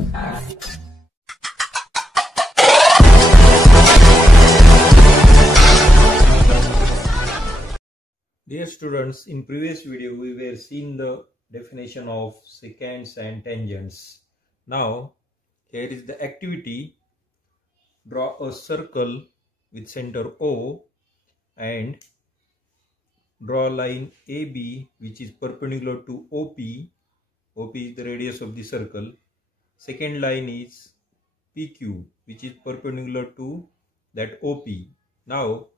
Dear students, in previous video we were seeing the definition of secants and tangents. Now here is the activity. Draw a circle with center O and draw a line AB which is perpendicular to OP. OP is the radius of the circle. Second line is PQ which is perpendicular to that OP. Now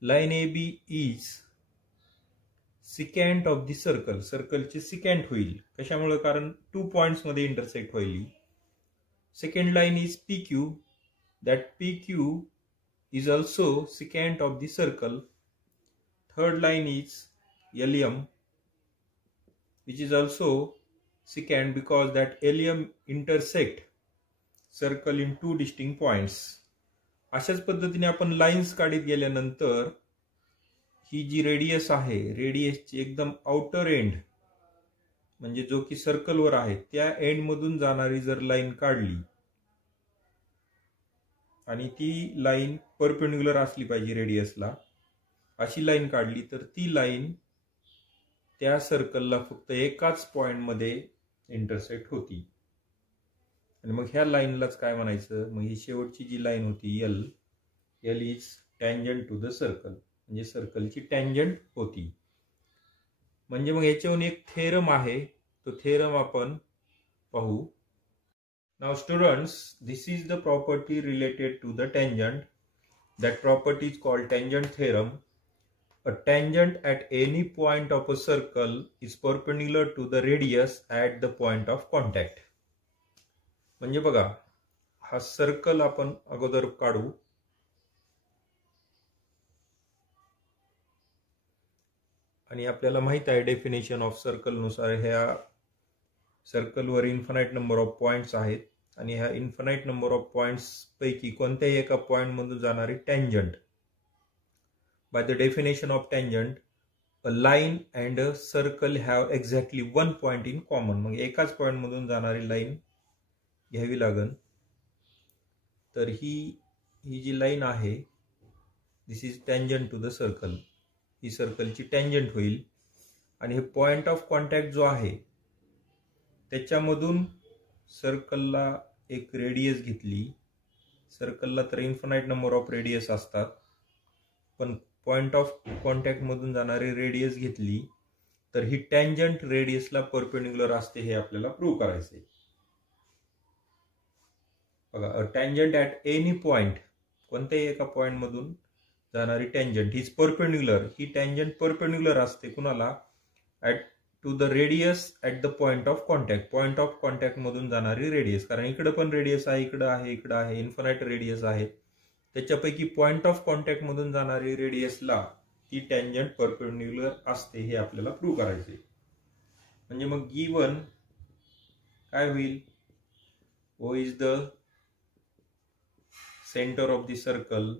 line AB is secant of the circle. सर्कलचे secant होईल. कशामुळे? कारण 2 points मध्ये intersect होईल. Second line is PQ. That PQ is also secant of the circle. Third line is LM which is also secant because that LM intersect circle in 2 distinct points. अशाच पद्धतीने आपण lines काढत गेल्यानंतर ही जी radius आहे, रेडियसची एकदम outer end म्हणजे जो की सर्कल वर आहे त्या एंड मधून जाणारी जर लाइन काढली आणि ती लाइन परपेंडिक्युलर असली पाहिजे रेडियसला, अशी लाइन काढली तर ती लाइन त्या सर्कलला फक्त एकाच पॉइंट मध्ये इंटरसेक्ट होती. आणि मग ह्या लाइनलाच काय म्हणायचं? मग ही शेवटची जी लाइन होती L is tangent to the circle, म्हणजे सर्कलची टँजंट होती. म्हणजे मग याच्यावरून एक थेरम आहे, तो थेरम आपण पाहू. Now students, this is the property related to the tangent. That property is called tangent theorem. A tangent at any point of a circle is perpendicular to the radius at the point of contact. म्हणजे बघा, हा circle आपण अगोदर काढू. आणि आपल्याला माहित आहे डेफिनेशन ऑफ सर्कल नुसार ह्या सर्कलवर इन्फिनाइट नंबर ऑफ पॉइंट्स आहेत आणि ह्या इन्फिनाइट नंबर ऑफ पॉइंट्स पैकी कोणत्याही एका पॉइंट मधून जाणारी tangent. By the definition of tangent, a line and a circle have exactly 1 point in common. मग एकाच पॉइंट मधून जाणारी लाइन घ्यावी लागेल. तर ही जी लाइन आहे, this is tangent to the circle. ही सर्कलची टँजंट होईल आणि हे पॉइंट ऑफ कॉन्टॅक्ट जो आहे त्याच्यामधून सर्कलला एक रेडियस घेतली. सर्कलला तर इन्फिनाइट नंबर ऑफ रेडियस असतात, पण पॉइंट ऑफ कॉन्टॅक्ट मधून जाणारी रेडियस घेतली तर ही टँजंट रेडियसला परपेंडिक्युलर असते, हे आपल्याला प्रूव्ह करायचे. बघा, a tangent at any point, कोणत्याही एका पॉइंट मधून जाणारी टँजंट इज परपेंडिक्युलर. ही टँजंट परपेंडिक्युलर असते कुणाला? At to the radius at the point of contact. Point of contact मधून जाणारी रेडियस, कारण इकडे पण रेडियस आहे, इकडे आहे, इन्फिनाइट रेडियस आहे. त्याच्यापैकी पॉइंट ऑफ कॉन्टॅक्ट मधून जाणारी रेडियसला ती टँजंट परपेंडिक्युलर असते, हे आपल्याला प्रूव्ह करायचे. म्हणजे मग गिवन काय होईल? O is the centre of the circle,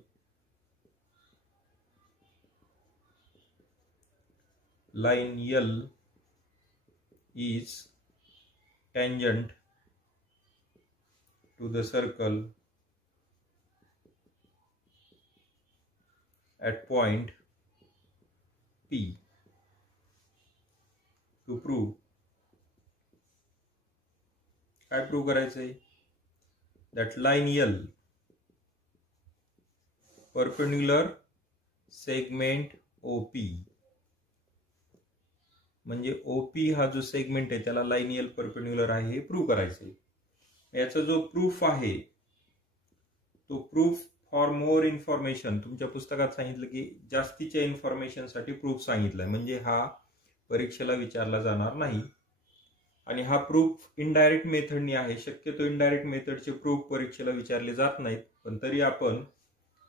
line L is tangent to the circle at point P. To prove, काय प्रूव्ह करायचंय? that line L perpendicular segment OP. म्हणजे ओपी हा जो सेगमेंट आहे त्याला लाइन एल परपेंडिक्युलर आहे, हे prove करायचे. याचा जो प्रूफ आहे तो प्रूफ फॉर मोर इन्फॉर्मेशन, तुमच्या पुस्तकात सांगितलं की जास्तीच्या इन्फॉर्मेशन साठी प्रूफ सांगितलाय, म्हणजे हा परीक्षेला विचारला जाणार नाही. आणि हा प्रूफ इनडायरेक्ट मेथडनी आहे. शक्यतो इनडायरेक्ट मेथडचे प्रूफ परीक्षेला विचारले जात नाहीत, पण तरी आपण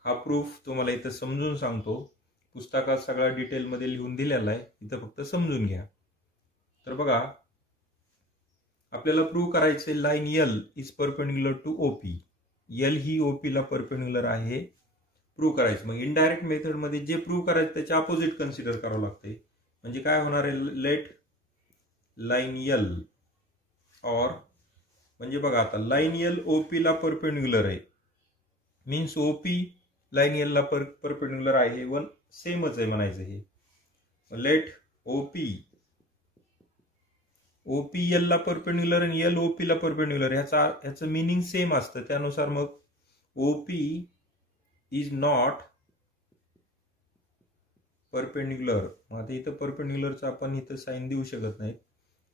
हा प्रूफ तुम्हाला इथं समजून सांगतो. पुस्तकात सगळा डिटेल मध्ये लिहून दिलेला आहे, इथं फक्त समजून घ्या. तर बघा, आपल्याला प्रूव्ह करायचे line L is perpendicular to OP. L ही ओपी ला परपेंडिक्युलर आहे, प्रूव्ह करायचं. मग इनडायरेक्ट मेथड मध्ये जे प्रूव्ह करायचं त्याचे अपोजिट कन्सिडर करावं लागते. म्हणजे काय होणार आहे? लेट लाइन एल और म्हणजे बघा आता लाईन यल ओपी ला परपेंडिक्युलर आहे, मीन्स ओपी लाईन यल ला परपेंडिक्युलर आहे, वन सेमच आहे म्हणायचं हे. लेट ओपी यल ला परपेंडिक्युलर आणि यल ओपी ला परपेंडिक्युलर, ह्याचं मिनिंग सेम असतं. त्यानुसार मग ओपी इज नॉट परपेंडिक्युलर. आता इथं परपेंडिक्युलरचं आपण इथं साइन देऊ शकत नाही.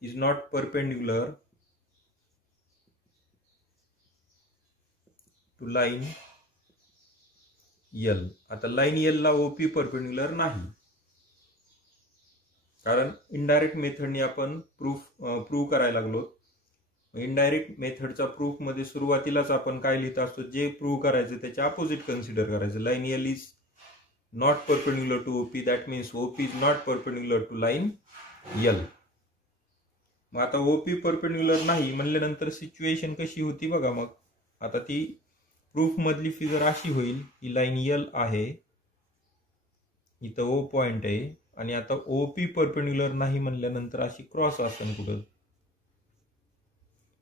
Is not perpendicular to line L. आता लाईन यल ला ओपी परपेंडिक्युलर नाही, कारण इनडायरेक्ट मेथडने आपण प्रूव्ह करायला लागलो. इनडायरेक्ट मेथडचा प्रूफ मध्ये सुरुवातीलाच आपण काय लिहित असतो, जे प्रूव्ह करायचं त्याचे अपोजिट कन्सिडर करायचं. Line L is not perpendicular to OP, that means OP is not perpendicular to line L. मग आता ओपी परपेंडिक्युलर नाही म्हणल्यानंतर सिच्युएशन कशी होती बघा. मग आता ती प्रूफ मधली फिगर अशी होईल की लाईन यल आहे, इथं ओ पॉइंट आहे, आणि आता ओपी परपेंडिक्युलर नाही म्हणल्यानंतर अशी क्रॉस असेल कुठं.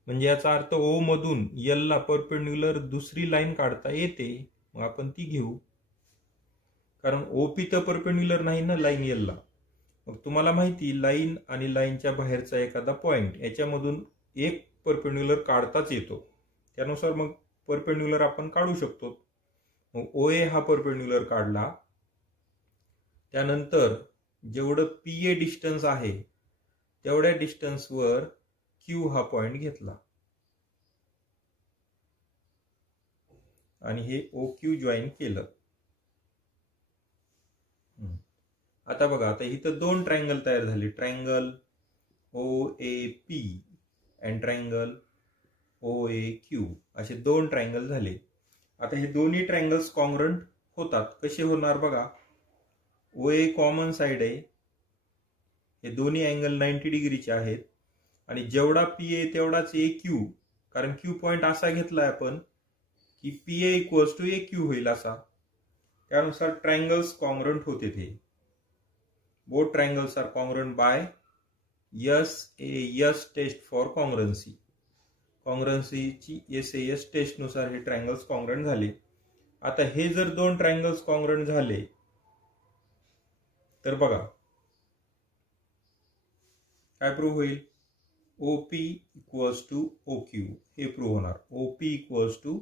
म्हणजे याचा अर्थ ओ मधून यल ला परपेंडिक्युलर दुसरी लाईन काढता येते, मग आपण ती घेऊ, कारण ओपी तर परपेंडिक्युलर नाही ना लाईन यल ला. मग तुम्हाला माहिती लाईन आणि लाईनच्या बाहेरचा एखादा पॉइंट याच्यामधून एक परपेंडिक्युलर काढताच येतो. त्यानुसार मग परपेंडिक्युलर आपण काढू शकतो. मग ओए हा परपेंडिक्युलर काढला, त्यानंतर जेवढं पीए डिस्टन्स आहे तेवढ्या डिस्टन्सवर क्यू हा पॉइंट घेतला आणि हे ओ क्यू जॉईन केलं. आता बघा, आता इथं दोन ट्रायंगल तयार झाले, triangle O A P and triangle O A Q, असे दोन ट्रायंगल झाले. आता हे दोन्ही ट्रायंगल्स कॉन्ग्रंट होतात. कसे होणार बघा, ओ ए कॉमन साइड आहे, हे दोन्ही अँगल 90 डिग्रीचे आहेत, आणि जेवढा पी ए तेवढाच ए क्यू, कारण क्यू पॉइंट असा घेतलाय आपण की P A equals to A Q होईल असा. त्यानुसार ट्रायंगल्स कॉन्ग्रंट होते. ते both triangles are congruent by S test for congruency. कॉन्ग्रन्सीची एस टेस्ट नुसार हे ट्रायंगल्स कॉन्ग्रंट झाले. आता हे जर दोन ट्रायंगल्स कॉन्ग्रंट झाले तर बघा काय प्रूव्ह होईल, OP equals to O Q हे प्रूव्ह होणार. OP equals to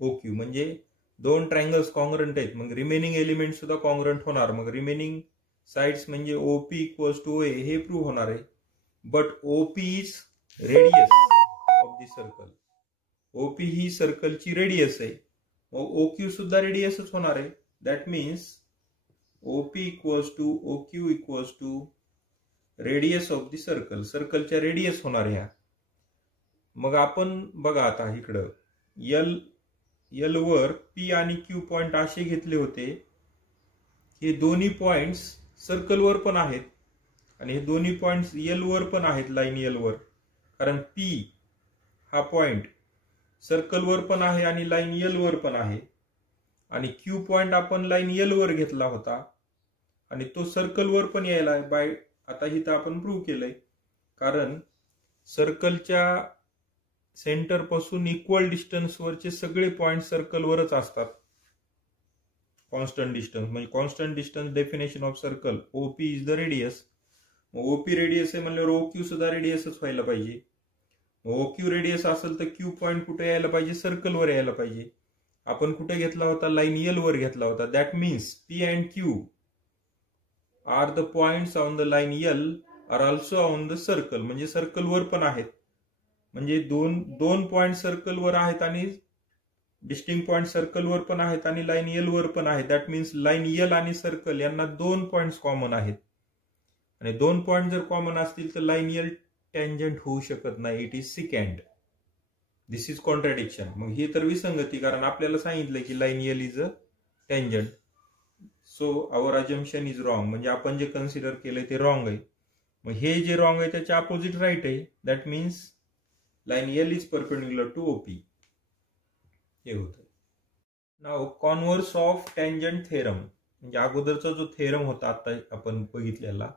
O Q म्हणजे दोन ट्रायंगल्स कॉन्ग्रंट आहेत, मग रिमेनिंग एलिमेंट सुद्धा कॉन्ग्रंट होणार. मग रिमेनिंग साइड्स म्हणजे OP equals to O A हे प्रूव्ह होणार आहे. But OP is radius of the circle. OP ही सर्कलची रेडियस आहे, मग ओ क्यू सुद्धा रेडियसच होणार आहे. That means OP equals to O Q equals to radius of the circle. सर्कलच्या रेडियस होणार ह्या. मग आपण बघा आता इकडं यल वर पी आणि क्यू पॉइंट असे घेतले होते, हे दोन्ही पॉइंट्स सर्कलवर पण आहेत आणि हे दोन्ही पॉइंट्स यल वर पण आहेत, लाईन यल वर. कारण पी हा पॉइंट सर्कलवर पण आहे आणि लाईन यल वर पण आहे, आणि क्यू पॉइंट आपण लाईन यल वर घेतला होता आणि तो सर्कलवर पण यायला बाय. आता इथं आपण प्रूव्ह केलंय, कारण सर्कलच्या सेंटर पासून इक्वल डिस्टन्सवरचे सगळे पॉइंट सर्कलवरच असतात. कॉन्स्टंट डिस्टन्स म्हणजे constant distance definition of circle, OP is the radius. मग ओपी रेडियस आहे म्हणल्यावर ओ क्यू सुद्धा रेडियसच व्हायला पाहिजे. ओ क्यू रेडियस असेल तर क्यू पॉइंट कुठे यायला पाहिजे, सर्कलवर यायला पाहिजे. आपण कुठे घेतला होता, लाईन यल वर घेतला होता. That means P and Q are the points on the line L are also on the circle. म्हणजे सर्कलवर पण आहेत, म्हणजे दोन पॉइंट सर्कलवर आहेत आणि डिस्टिंक्ट पॉइंट सर्कलवर पण आहेत आणि लाईन यल वर पण आहेत. दॅट मीन्स लाईन यल आणि सर्कल यांना दोन पॉइंट्स कॉमन आहेत, आणि दोन पॉइंट जर कॉमन असतील तर लाईन यल टँजंट होऊ शकत नाही. It is secant. This is contradiction. मग ही तर विसंगती, कारण आपल्याला सांगितलं की line L is a tangent. So our assumption is wrong. म्हणजे आपण जे कन्सिडर केलंय ते रॉंग आहे. मग हे जे रॉंग आहे त्याच्या अपोजिट राईट आहे. That means line L is perpendicular to OP. हे होतं. नाव कॉन्व्हर्स ऑफ टँजंट थेरम, म्हणजे अगोदरचा जो थेरम होता आता आपण बघितलेला,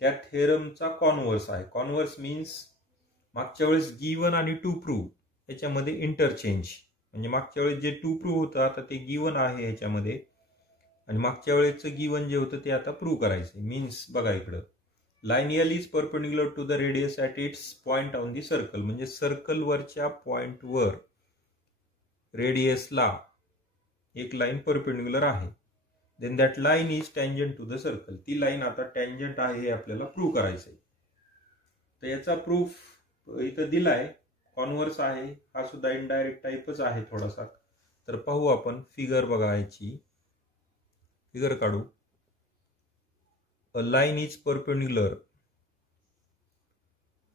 त्या थेरमचा कॉन्व्हर्स आहे. कॉन्व्हर्स मीन्स मागच्या वेळेस गिवन आणि टू प्रूव्ह याच्यामध्ये इंटरचेंज, म्हणजे मागच्या वेळेस जे टू प्रूव्ह होतं आता ते गिवन आहे ह्याच्यामध्ये, आणि मागच्या वेळेचं गिवन जे होतं ते आता प्रूव्ह करायचं. मीन्स बघा इकडं, line L is perpendicular to the radius at its point on the circle, म्हणजे सर्कलवरच्या पॉइंटवर रेडियसला एक लाईन परपेंडिक्युलर आहे. Then that line is tangent to the circle, ती लाईन आता टँजंट आहे हे आपल्याला प्रूव्ह करायचंय. तर याचा प्रूफ इथं दिलाय, कॉन्व्हर्स आहे, हा सुद्धा इनडायरेक्ट टाईपच आहे थोडासा. तर पाहू आपण फिगर बघा, याची फिगर काढू. A line is perpendicular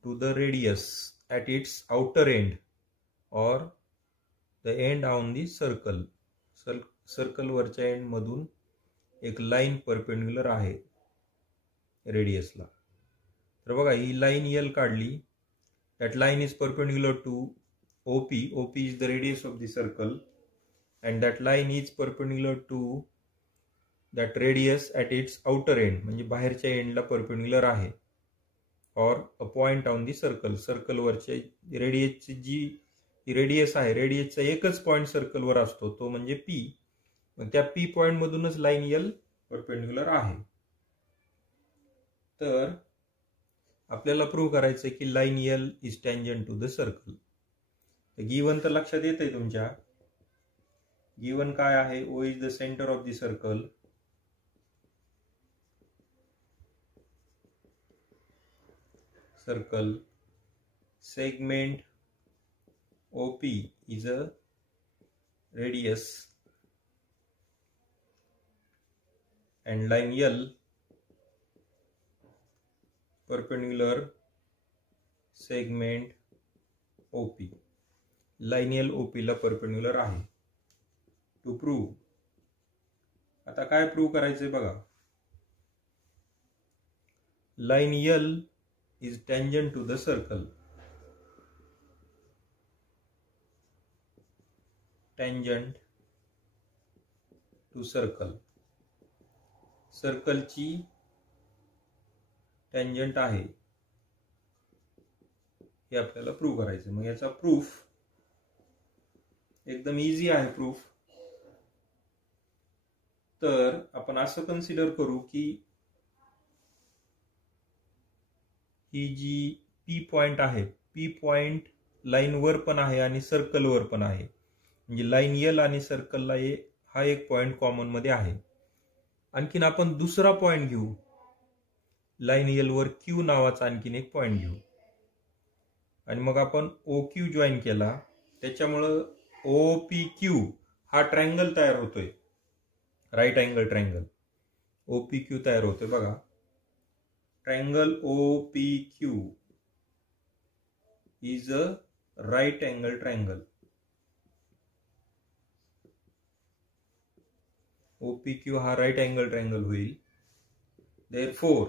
to the radius at its outer end और the end on the circle, सर्कलवरच्या एंड मधून एक लाईन परपेंडिक्युलर आहे रेडियसला. तर बघा ही लाईन एल काढली, that line is perpendicular to OP, OP is the radius of the circle, and that line is perpendicular to that radius at its outer end, म्हणजे बाहेरच्या एंडला परपेंडिक्युलर आहे, और a point on the circle, सर्कलवरच्या रेडियसची G radius आहे, रेडियसचा एकच point सर्कलवर असतो तो म्हणजे P, मग त्या P पॉइंट मधूनच लाईन एल परपेंडिक्युलर आहे. तर आपल्याला प्रूव्ह करायचं की line L is tangent to the circle. Given तर लक्षात येत आहे तुमच्या, गिवन काय आहे, O is the centre of the circle, segment OP is a radius and line L perpendicular segment OP, line L OP ला परपेंडिक्युलर आहे. To prove, आता काय प्रूव्ह करायचंय बघा, line L is tangent to the circle, tangent to circle, सर्कलची tangent आहे हे आपल्याला प्रूव्ह करायचं. मग याचा प्रूफ एकदम इझी आहे प्रूफ. तर आपण असं कन्सिडर करू की ही जी P पॉइंट आहे, P पॉइंट लाईन वर पण आहे आणि सर्कल वर पण आहे, म्हणजे लाईन एल आणि सर्कलला हा एक पॉइंट कॉमन मध्ये आहे. आणखीन आपण दुसरा पॉइंट घेऊ, लाईन एल वर Q नावाचा आणखीन एक पॉइंट घेऊ, आणि मग आपण OQ जॉईन केला, त्याच्यामुळं OPQ हा ट्रायंगल तयार होतोय, राईट अँगल ट्रायंगल OPQ तयार होतोय बघा. Triangle OPQ is a right angle triangle. OPQ हा राईट अँगल ट्रायंगल होईल. Therefore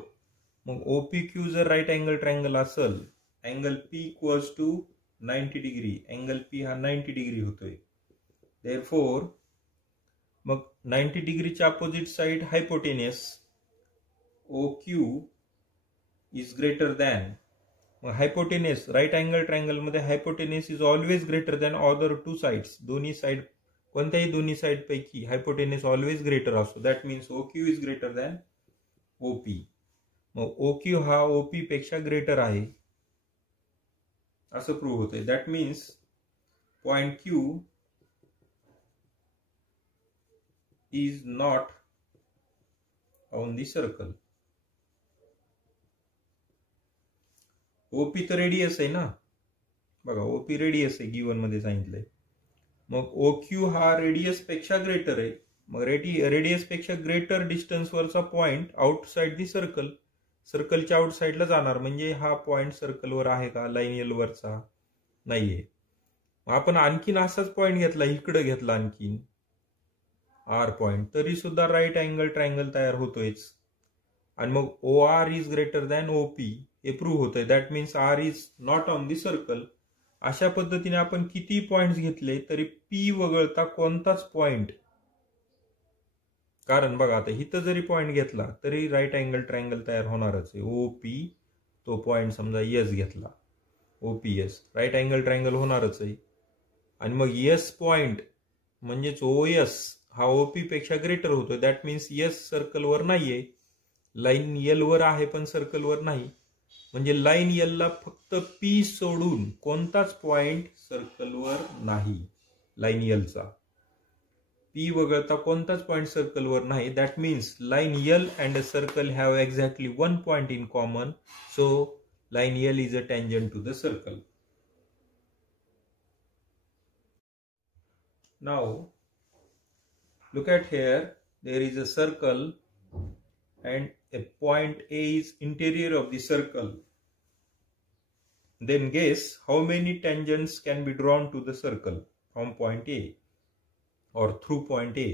मग OPQ जर राईट अँगल ट्रायंगल असेल, angle P equals to 90 degree, angle P हा 90 डिग्री होतोय. Therefore मग 90 डिग्रीच्या opposite side hypotenuse OQ is greater than, मग हायपोटेनियस राईट अँगल ट्रायंगल मध्ये hypotenuse is always greater than other two sides, दोन्ही side कोणत्याही दोन्ही साइड पैकी हायपोटेनियस ऑलवेज ग्रेटर असतो. That means OQ is greater than OP. मग OQ हा OP पेक्षा ग्रेटर आहे असं प्रूव्ह होतंय. That means point Q is not on the circle. OP तर रेडियस आहे ना, बघा OP रेडियस आहे गिवन मध्ये सांगितलंय. मग OQ हा रेडियस पेक्षा ग्रेटर आहे, मग रेडियस पेक्षा ग्रेटर डिस्टन्स वरचा पॉइंट आउटसाइड दी सर्कल, सर्कलच्या आउटसाइडला जाणार, म्हणजे हा पॉइंट सर्कलवर आहे का, लाईन एल वरचा नाहीये. आपण आणखीन असाच पॉइंट घेतला, इकडे घेतला आणखीन R पॉइंट, तरी सुद्धा राईट अँगल ट्रायंगल तयार होतोयच. आणि मग OR is greater than OP हे प्रूव्ह होतंय. That means R is not on the circle. अशा पद्धतीने आपण किती पॉइंट घेतले तरी P वगळता कोणताच पॉइंट, कारण बघा आता इथं जरी पॉइंट घेतला तरी राईट अँगल ट्रायंगल तयार होणारच आहे. OP तो पॉइंट समजा S घेतला, OPS, राईट अँगल ट्रायंगल होणारच आहे. आणि मग एस पॉइंट म्हणजेच OS हा OP पेक्षा ग्रेटर होतो. दॅट मीन्स एस सर्कलवर नाहीये, लाईन एल वर आहे पण सर्कलवर नाही. म्हणजे लाईन एल ला फक्त P सोडून कोणताच पॉइंट सर्कलवर नाही. लाईन एलचा P वगळता कोणताच पॉइंट सर्कलवर नाही. That means line L and a circle have exactly one point in common. So line L is a tangent to the circle. Now look at here, there is a circle and a point A is interior of the circle. Then guess how many tangents can be drawn to the circle from point A or through point A.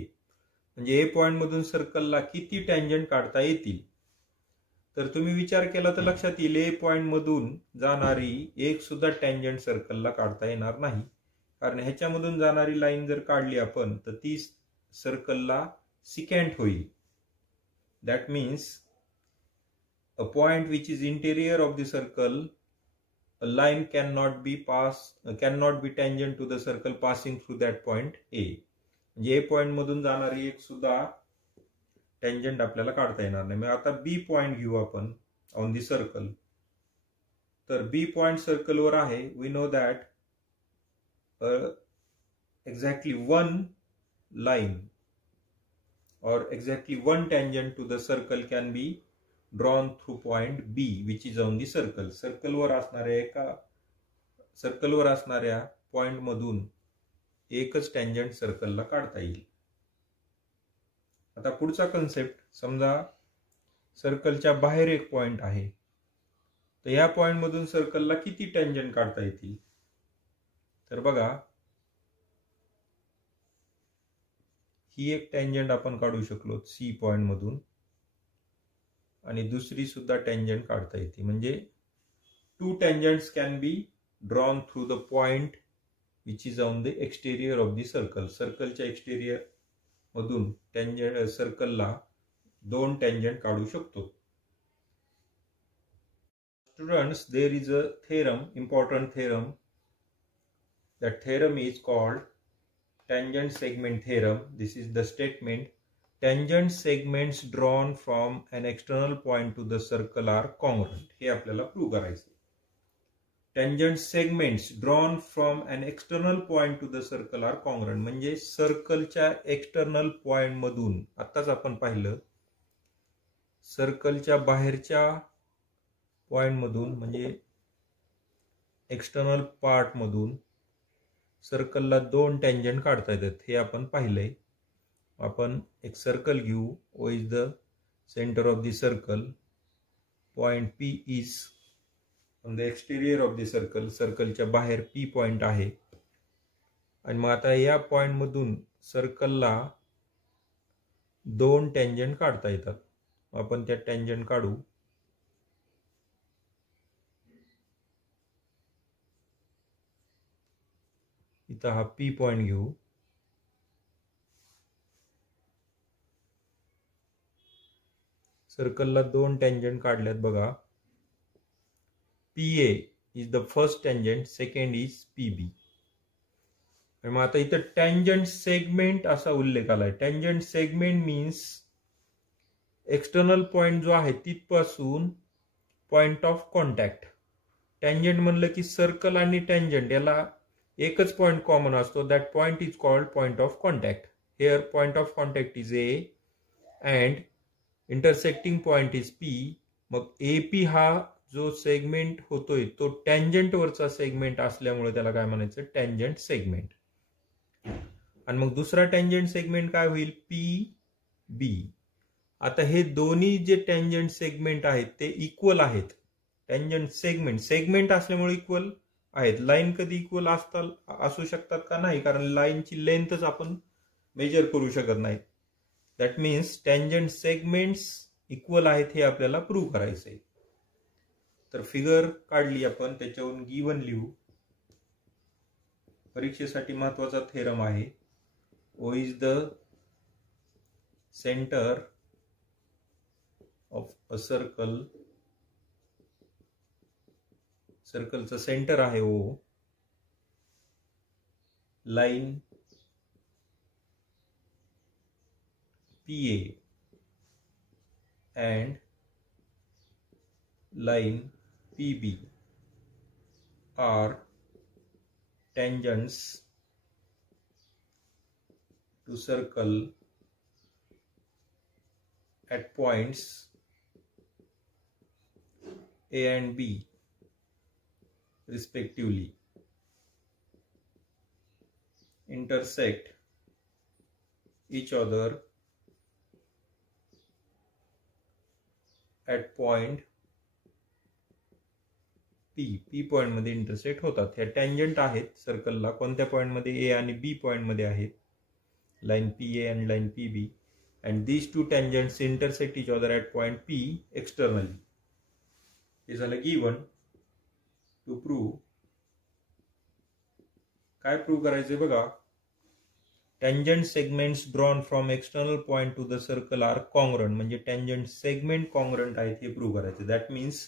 म्हणजे A point मधून सर्कलला किती tangent काढता येतील. तर तुम्ही विचार केला तर लक्षात येईल ए पॉइंट मधून जाणारी एक सुद्धा टँजंट सर्कलला काढता येणार नाही. कारण ह्याच्यामधून जाणारी लाईन जर काढली आपण तर ती सर्कलला सिकँट होईल. That means a point which is interior of the circle, a line can not be tangent to the circle passing through that point A. म्हणजे ए पॉइंट मधून जाणारी एक सुद्धा टँजंट आपल्याला काढता येणार नाही. मग आता बी पॉइंट घेऊ आपण ऑन दी सर्कल. तर बी पॉइंट सर्कलवर आहे. We know that exactly one line or exactly one tangent to the circle can be drawn through point B which is on the circle. सर्कलवर असणाऱ्या पॉइंट मधून एकच टँजंट सर्कलला काढता येईल. आता पुढचा कन्सेप्ट, समजा सर्कलच्या बाहेर एक पॉइंट आहे, तर या पॉइंट मधून सर्कलला किती टँजंट काढता येतील. तर बघा, ही एक टँजंट आपण काढू शकलो सी पॉइंट मधून आणि दुसरी सुद्धा टँजंट काढता येते. म्हणजे two tangents can be drawn through the point which is on the exterior of the circle. सर्कलच्या एक्सटेरियर मधून टँजंट सर्कलला दोन टँजंट काढू शकतो. Students, there is a theorem, important theorem. That theorem is called tangent segment theorem. This is the statement: tangent segments drawn from an external point to the circle are congruent. हे आपल्याला prove करायचं. Tangent segments drawn from an external point to the circle are congruent. म्हणजे सर्कलच्या external point मधून, आताच आपण पाहिलं, सर्कलच्या बाहेरच्या पॉइंट मधून म्हणजे एक्सटर्नल पार्ट मधून सर्कलला दोन टँजंट काढता येतात. हे आपण पाहिलंय. आपण एक सर्कल घेऊ. O is the centre of the circle. Point P is on the exterior of the circle. सर्कलच्या बाहेर पी पॉइंट आहे. आणि मग आता या पॉइंट मधून सर्कलला दोन टँजंट काढता येतात. आपण त्या टँजंट काढू. इथं हा पी पॉइंट घेऊ. सर्कलला दोन टँजंट काढल्यात बघा. P A is the first tangent, second is P B. आणि मग आता इथं टँजंट सेगमेंट असा उल्लेख आलाय. Tangent segment means external point जो आहे तिथपासून पॉइंट ऑफ कॉन्टॅक्ट. टँजंट म्हणलं की सर्कल आणि टँजंट याला एकच पॉइंट कॉमन असतो. That point is called point of contact. Here point of contact is A and intersecting point is P. मग ए पी हा जो सेगमेंट होतोय तो टँजंट वरचा सेगमेंट असल्यामुळे त्याला काय म्हणायचं, टँजंट सेगमेंट. आणि मग दुसरा टँजंट सेगमेंट काय होईल, पी बी. आता हे दोन्ही जे टँजंट सेगमेंट आहेत ते इक्वल आहेत. टँजंट सेगमेंट असल्यामुळे इक्वल आहेत. लाईन कधी इक्वल असू शकतात का, नाही, कारण लाईनची लेंथच आपण मेजर करू शकत नाही. That means tangent segments equal आहेत हे आपल्याला प्रूव्ह करायचंय. तर फिगर काढली आपण, त्याच्यावरून गिवन लिहू. परीक्षेसाठी महत्वाचा थेरम आहे. O is the centre of a circle. सर्कलचं सेंटर आहे O, line PA and line PB are tangents to circle at points A and B respectively, intersect each other at point P point मध्ये intersect होतात. ह्या tangent आहेत सर्कलला, कोणत्या point मध्ये? A आणि B point मध्ये आहेत, line PA and line PB, and these two tangents intersect each other at point P externally. हे झालं गिवन. टू प्रूव्ह, काय प्रूव्ह करायचंय बघा. Tangent segments drawn from external point to the circle are congruent. म्हणजे tangent segment congruent आहेत हे prove करायचं. That means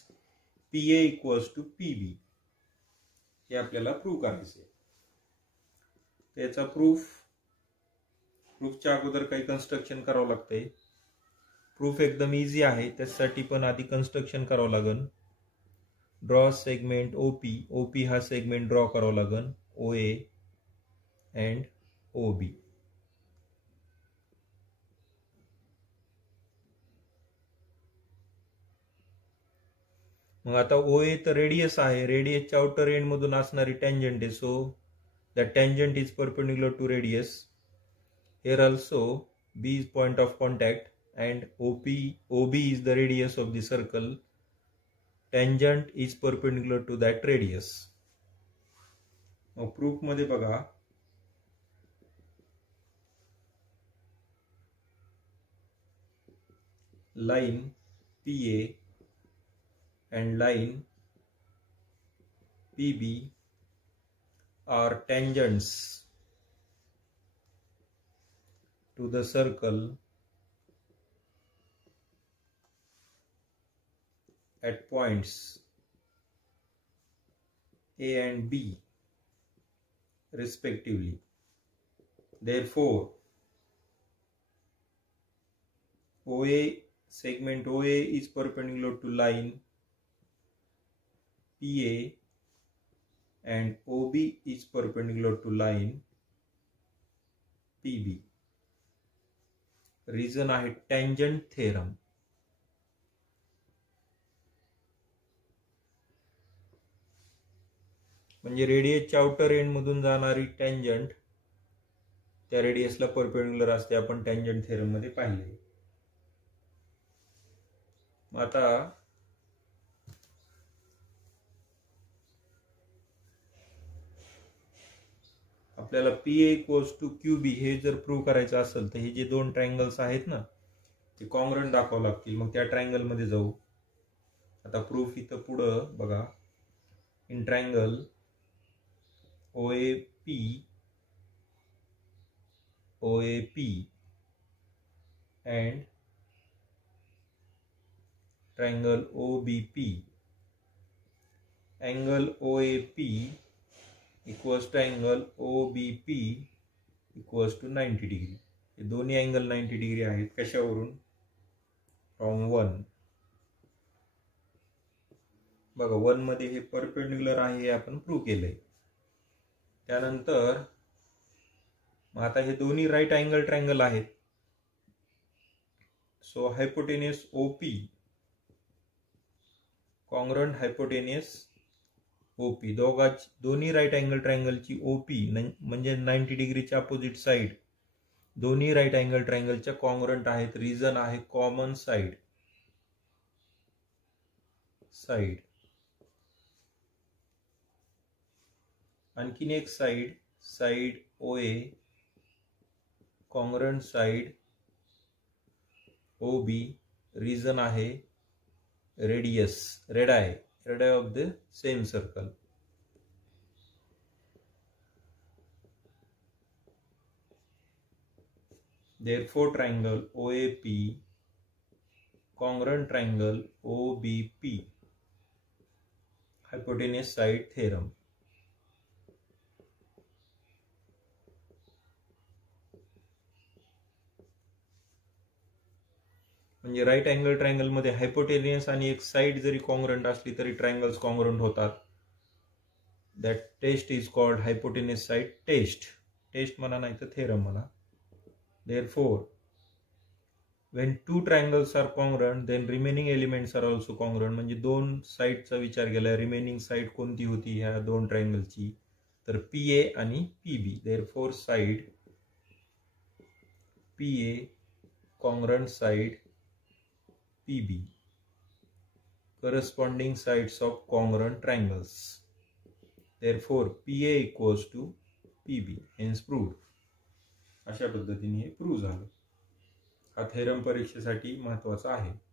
PA equals to PB हे आपल्याला प्रूव्ह करायचंय. त्याचा प्रूफच्या अगोदर काही कन्स्ट्रक्शन करावं लागतंय. प्रूफ एकदम इझी आहे, त्यासाठी पण आधी कन्स्ट्रक्शन करावं लागेल. ड्रॉ सेगमेंट OP हा सेगमेंट ड्रॉ करावं लागेल OA अँड OB. मग आता OA तर रेडियस आहे, रेडियसच्या आउटर एंड मधून असणारी टँजंट आहे, so that tangent is perpendicular to radius. Here also B is point of contact and OB is the radius of the circle. Tangent is perpendicular to that radius. Now proof मध्ये बघा, line PA and line PB are tangents to the circle at points A and B respectively. Therefore, segment OA is perpendicular to line PA and OB is perpendicular to line PB. Reason आहे tangent theorem. म्हणजे रेडियसच्या outer end मधून जाणारी tangent त्या रेडियसला perpendicular असते, आपण tangent theorem मध्ये पाहिले. आता आपल्याला PA इक्वल्स टू QB हे जर प्रूव्ह करायचं असेल तर हे जे दोन ट्रायंगल्स आहेत ना ते कॉन्ग्रंट दाखवावं लागतील. मग त्या ट्रायंगल मध्ये जाऊ. आता प्रूफ इथं पुढं बघा. In triangle OAP and triangle OBP, angle OAP equals triangle OBP equals to 90 degree. हे दोन्ही अँगल 90 डिग्री आहेत. कशावरून? फ्रॉम 1. बघा 1 मध्ये हे परपेंडिक्युलर आहे हे आपण प्रूव्ह केलंय. त्यानंतर मग आता हे दोन्ही राईट अँगल ट्रायंगल आहेत. So hypotenuse OP congruent hypotenuse OP दोन्ही राईट अँगल ट्रायंगलची OP म्हणजे 90 डिग्रीच्या अपोजिट साइड दोन्ही राईट अँगल ट्रायंगलच्या कॉन्ग्रंट आहेत. रिझन आहे कॉमन साइड. आणखीन एक side OA congruent side OB. Reason आहे radii of the same circle. Therefore, triangle OAP congruent triangle OBP hypotenuse side theorem. म्हणजे राईट अँगल ट्रायंगल मध्ये hypotenuse आणि एक साइड जरी कॉंग्रंट असली तरी ट्रायंगल्स कॉंग्रंट होतात. That test is called hypotenuse side test. Test म्हणा नाही तर थेरम म्हणा. Therefore, when two triangles are congruent, then remaining elements are also congruent. म्हणजे दोन साइडचा विचार केला, रिमेनिंग साइड कोणती होती ह्या दोन ट्रायंगलची, तर PA आणि PB. Therefore, side PA congruent side PB, corresponding sides of congruent triangles. Therefore, PA equals to PB. Hence proved. अशा पद्धतीने हे प्रूव्ह झालं. हा थेरम परीक्षेसाठी महत्वाचा आहे.